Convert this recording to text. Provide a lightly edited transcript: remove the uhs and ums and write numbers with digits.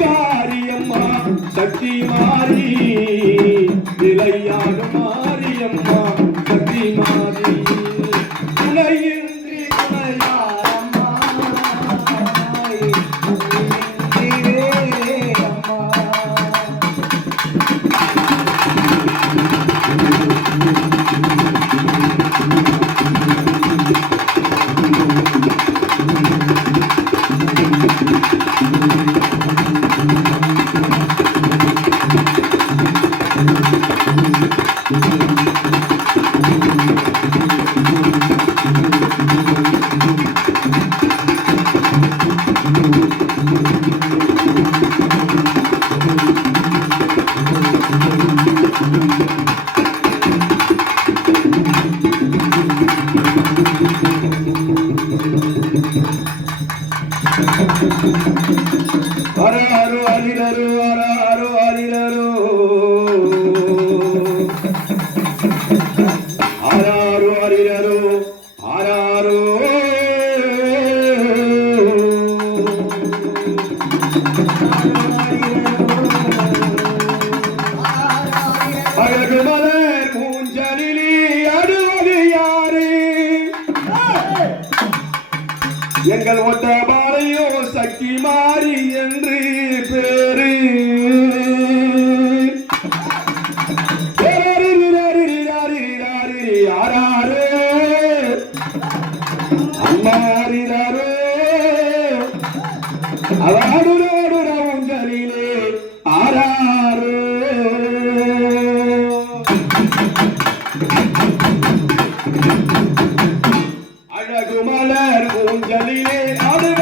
காரியம்மா சக்தி மாறி நிலையாக மாரியம்மா சக்தி மாறி துணையின்றி துணையாரம்மா Araru aliraru araru aliraru araru aliraru araru அழகுமலர் மூஞ்சலிலே அடுவது யாரு எங்கள் ஒத்த பாளையோ சக்தி மாறி என்று பேரு யாராரு அம்மாரிதாரோ அவாடுரோடு ஊஞ்சலிலே ஆராரு அழகு மலர் ஊஞ்சலிலே ஆடுக